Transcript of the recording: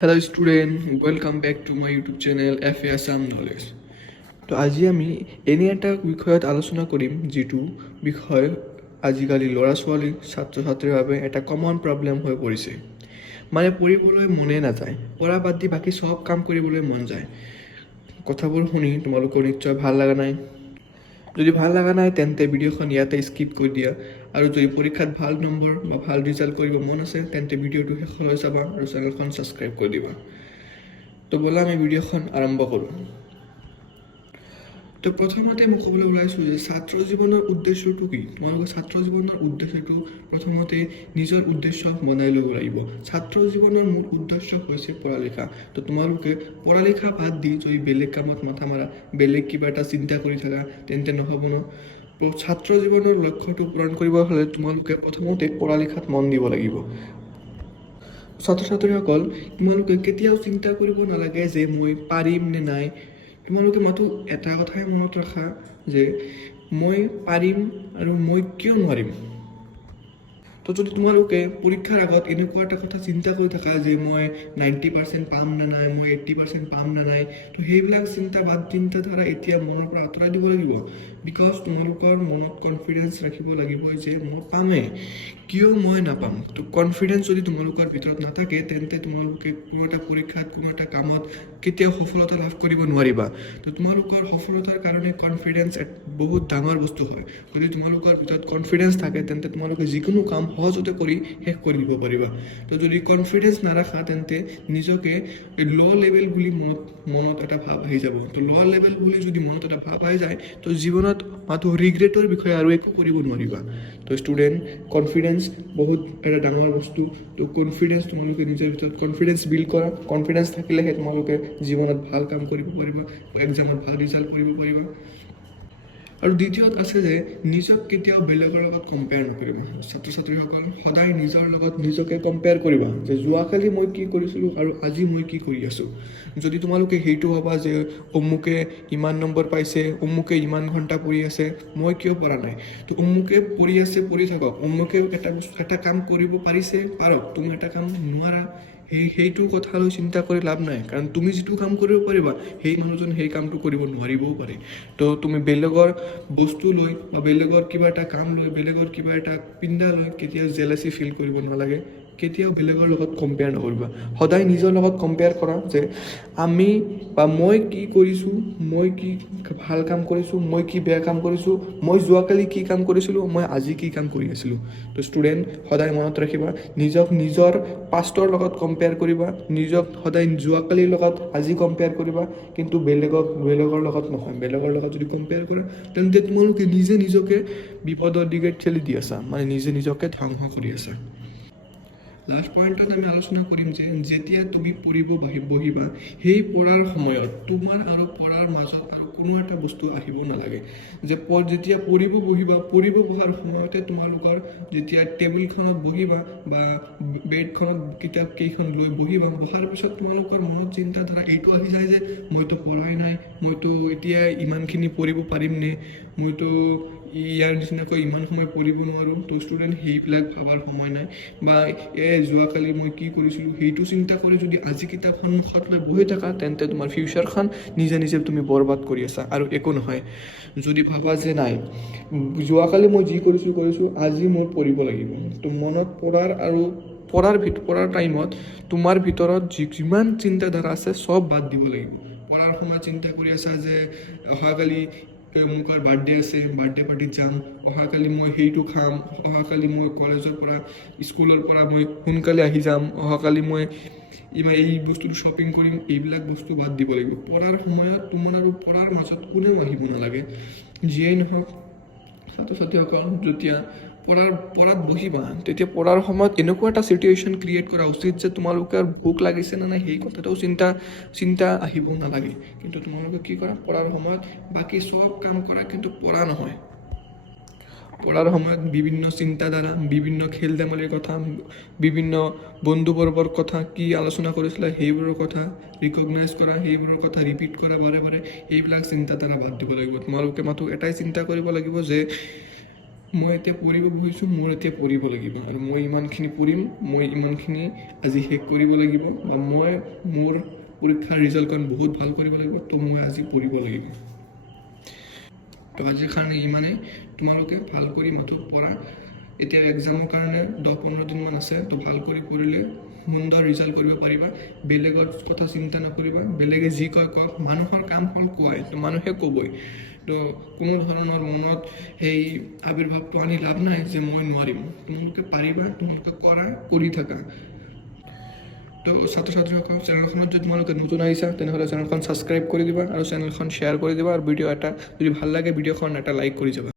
Hello student, welcome back to my YouTube channel FA Assam Knowledge. তো আজি আমি এনে এটা বিষয়ত আলোচনা কৰিম যিটো বিষয় আজিকালি ল'ৰা ছোৱালী ছাত্ৰ ছাত্ৰীৰ বাবে এটা কমন প্ৰব্লেম হৈ পৰিছে। মানে পঢ়িবলৈ মনে নাযায়, পঢ়া বাদ দি বাকী সব কাম কৰিবলৈ মন যায়। কথাবোৰ শুনি তোমালোকৰ নিশ্চয় ভাল লগা নাই। যদি ভাল লগা নাই তেন্তে ভিডিঅ'খন ইয়াতে স্কিপ কৰি দিয়া আৰু যদি পৰীক্ষাত ভাল নম্বৰ বা ভাল ৰিজাল্ট কৰিব মন আছে তেন্তে ভিডিঅ'টো শেষলৈ চাবা আৰু চেনেলখন ছাবস্ক্ৰাইব কৰি দিবা। তো ব'লা আমি ভিডিঅ'খন আৰম্ভ কৰোঁ। তো প্ৰথমতে মই ক'বলৈ ওলাইছোঁ যে ছাত্ৰ জীৱনৰ উদ্দেশ্যটো কি। তোমালোকৰ ছাত্ৰ জীৱনৰ উদ্দেশ্যটো প্ৰথমতে নিজৰ উদ্দেশ্য বনাই ল'ব লাগিব। ছাত্ৰ জীৱনৰ মূল উদ্দেশ্য হৈছে পঢ়া লিখা। তো তোমালোকে পঢ়া লিখা বাদ দি যদি বেলেগ কামত মাথা মাৰা, বেলেগ কিবা এটা চিন্তা কৰি থাকা তেন্তে নহ'ব ন। ছাত্ৰ জীৱনৰ লক্ষ্যটো পূৰণ কৰিব হ'লে তোমালোকে প্ৰথমতে পঢ়া লিখাত মন দিব লাগিব। ছাত্ৰ ছাত্ৰীসকল, তোমালোকে কেতিয়াও চিন্তা কৰিব নালাগে যে মই পাৰিম নে নাই। তোমালোকে মাথো এটা কথাই মনত ৰাখা যে মই পাৰিম আৰু মই কিয় নোৱাৰিম। তো যদি তোমালোকে পৰীক্ষাৰ আগত এনেকুৱা এটা কথা চিন্তা কৰি থাকা যে মই 90% পাম নে নাই, মই 80% পাম নে নাই, তো সেইবিলাক চিন্তাধাৰা এতিয়া মনৰ পৰা আঁতৰাই দিব লাগিব। বিকজ তোমালোকৰ মনত কনফিডেঞ্চ ৰাখিব লাগিব যে মই পামেই, কিয় মই নাপাম। তো কনফিডেঞ্চ যদি তোমালোকৰ ভিতৰত নাথাকে তেন্তে তোমালোকে কোনো এটা পৰীক্ষাত কোনো এটা কামত কেতিয়াও সফলতা লাভ কৰিব নোৱাৰিবা। তো তোমালোকৰ সফলতাৰ কাৰণে কনফিডেঞ্চ বহুত ডাঙৰ বস্তু হয়। যদি তোমালোকৰ ভিতৰত কনফিডেঞ্চ থাকে তেন্তে তোমালোকে যিকোনো কাম সহজতে কৰি শেষ কৰি দিব পাৰিবা। তো যদি কনফিডেঞ্চ নাৰাখা তেন্তে নিজকে ল' লেভেল বুলি মনত এটা ভাৱ আহি যাব। তো ল' লেভেল বুলি যদি মনত এটা ভাৱ আহি যায় তো জীৱনত মাথো ৰিগ্ৰেটৰ বিষয়ে আৰু একো কৰিব নোৱাৰিবা। তো ষ্টুডেণ্ট, কনফিডেঞ্চ বহুত এটা ডাঙৰ বস্তু। তো কনফিডেঞ্চ তোমালোকে নিজৰ ভিতৰত কনফিডেঞ্চ বিল্ড কৰা। কনফিডেঞ্চ থাকিলেহে তোমালোকে জীৱনত ভাল কাম কৰিব পাৰিবা, এক্সামত ভাল ৰিজাল্ট কৰিব পাৰিবা। আৰু দ্বিতীয়ত আছে যে নিজক কেতিয়াও বেলেগৰ লগত কম্পেয়াৰ নকৰিবা। ছাত্ৰ ছাত্ৰীসকল, সদায় নিজৰ লগত নিজকে কম্পেয়াৰ কৰিবা যে যোৱাকালি মই কি কৰিছিলোঁ আৰু আজি মই কি কৰি আছোঁ। যদি তোমালোকে সেইটো ভাবা যে অমুকে ইমান নম্বৰ পাইছে, অমুকে ইমান ঘণ্টা পঢ়ি আছে, মই কিয় পৰা নাই, তো অমুকে পঢ়ি আছে, পঢ়ি থাকক। অমুকে এটা কাম কৰিব পাৰিছে, পাৰক। তুমি এটা কাম নোৱাৰা, সেইটো কথালৈ চিন্তা কৰি লাভ নাই। কাৰণ তুমি যিটো কাম কৰিব পাৰিবা সেই মানুহজন সেই কামটো কৰিব নোৱাৰিবও পাৰে। তো তুমি বেলেগৰ বস্তু লৈ বা বেলেগৰ কিবা এটা কাম লৈ, বেলেগৰ কিবা এটা পিন্ধা লৈ কেতিয়াও জেলাচি ফিল কৰিব নালাগে। কেতিয়াও বেলেগৰ লগত কম্পেয়াৰ নকৰিবা। সদায় নিজৰ লগত কম্পেয়াৰ কৰা যে আমি বা মই কি কৰিছোঁ, মই কি ভাল কাম কৰিছোঁ, মই কি বেয়া কাম কৰিছোঁ, মই যোৱাকালি কি কাম কৰিছিলোঁ, মই আজি কি কাম কৰি আছিলোঁ। তো ষ্টুডেণ্ট, সদায় মনত ৰাখিবা নিজক নিজৰ পাষ্টৰ লগত কম্পেয়াৰ কৰিবা, নিজক সদায় যোৱাকালিৰ লগত আজি কম্পেয়াৰ কৰিবা, কিন্তু বেলেগৰ লগত নহয়। বেলেগৰ লগত যদি কম্পেয়াৰ কৰা তেন্তে তোমালোকে নিজকে বিপদৰ দিশে ঠেলি দি আছা, মানে নিজকে ধ্বংস কৰি আছা। লাষ্ট পইণ্টত আমি আলোচনা কৰিম যে যেতিয়া তুমি পঢ়িব বহিবা সেই পঢ়াৰ সময়ত তোমাৰ আৰু পঢ়াৰ মাজত আৰু কোনো এটা বস্তু আহিব নালাগে। যে যেতিয়া পঢ়িব বহাৰ সময়তে তোমালোকৰ যেতিয়া টেবুলখনত বহিবা বা বেডখনত কিতাপ কেইখন লৈ বহাৰ পিছত তোমালোকৰ মনত চিন্তাধাৰা এইটো আহি যায় যে মইতো পঢ়াই নাই, মইতো এতিয়া ইমানখিনি পঢ়িব পাৰিমনে, মইতো ইয়াৰ নিচিনাকৈ ইমান সময় পঢ়িব নোৱাৰোঁ। তো ষ্টুডেণ্ট, সেইবিলাক ভাবাৰ সময় নাই। বা যোৱাকালি মই কি কৰিছিলোঁ সেইটো চিন্তা কৰি যদি আজি কিতাপখন মুখত লৈ বহি থাকা তেন্তে তোমাৰ ফিউচাৰখন নিজে তুমি বৰবাদ কৰি আছা আৰু একো নহয়। যদি ভাবা যে নাই, যোৱাকালি মই যি কৰিছোঁ আজি মোৰ পঢ়িব লাগিব, তো মনত পঢ়াৰ টাইমত তোমাৰ ভিতৰত যিমান চিন্তাধাৰা আছে চব বাদ দিব লাগিব। পঢ়াৰ সময়ত চিন্তা কৰি আছা যে অহাকালি মোৰ বাৰ্থডে আছে, বাৰ্থডে পাৰ্টিত যাম, অহাকালি মই সেইটো খাম, অহাকালি মই কলেজৰ পৰা স্কুলৰ পৰা মই সোনকালে আহি যাম, অহাকালি মই এই বস্তুটো শ্বপিং কৰিম, এইবিলাক বস্তু বাদ দিব লাগিব। পঢ়াৰ সময়ত তোমাৰ আৰু পঢ়াৰ মাজত কোনেও আহিব নালাগে। যিয়েই নহওক ছাত্ৰ ছাত্ৰীসকল, যেতিয়া পঢ়াত বহিবা তেতিয়া পঢ়াৰ সময়ত এনেকুৱা এটা চিটুৱেশ্যন ক্ৰিয়েট কৰা উচিত যে তোমালোকৰ ভোক লাগিছে নে নাই সেই কথাটোও চিন্তা আহিব নালাগে। কিন্তু তোমালোকে কি কৰা, পঢ়াৰ সময়ত বাকী চব কাম কৰা কিন্তু পঢ়া নহয়। পঢ়াৰ সময়ত বিভিন্ন চিন্তাধাৰা, বিভিন্ন খেল ধেমালিৰ কথা, বিভিন্ন বন্ধুবৰ্গৰ কথা কি আলোচনা কৰিছিলে সেইবোৰৰ কথা ৰিকগনাইজ কৰা, সেইবোৰৰ কথা ৰিপিট কৰা বাৰে এইবিলাক চিন্তাধাৰা বাদ দিব লাগিব। তোমালোকে মাথো এটাই চিন্তা কৰিব লাগিব যে মই এতিয়া পঢ়িব বহিছোঁ, মোৰ এতিয়া পঢ়িব লাগিব আৰু মই ইমানখিনি পঢ়িম, মই ইমানখিনি আজি শেষ কৰিব লাগিব, বা মই মোৰ পৰীক্ষাৰ ৰিজাল্টখন বহুত ভাল কৰিব লাগিব, তো মই আজি পঢ়িব লাগিব। তো আজিৰ কাৰণে ইমানেই। তোমালোকে ভাল কৰি মাথো পঢ়া। এতিয়া এক্সামৰ কাৰণে 10-15 দিনমান আছে, তো ভাল কৰি পঢ়িলে সুন্দৰ ৰিজাল্ট কৰিব পাৰিবা। বেলেগৰ কথা চিন্তা নকৰিবা, বেলেগে যি কয় কওক, মানুহৰ কাম হ'ল কোৱাই, তো মানুহে ক'বই। তো কোনো ধৰণৰ মনত সেই আৱিৰ্ভাৱটো আনি লাভ নাই যে মই নোৱাৰিম। তোমালোকে পাৰিবা, তোমালোকে কৰা, কৰি থাকা। তো ছাত্ৰ ছাত্ৰীসকল, চেনেলখনত যদি তোমালোকে নতুন আহিছা তেনেহ'লে চেনেলখন ছাবস্ক্ৰাইব কৰি দিবা আৰু চেনেলখন শ্বেয়াৰ কৰি দিবা, আৰু ভিডিঅ' এটা যদি ভাল লাগে ভিডিঅ'খন এটা লাইক কৰি যাবা।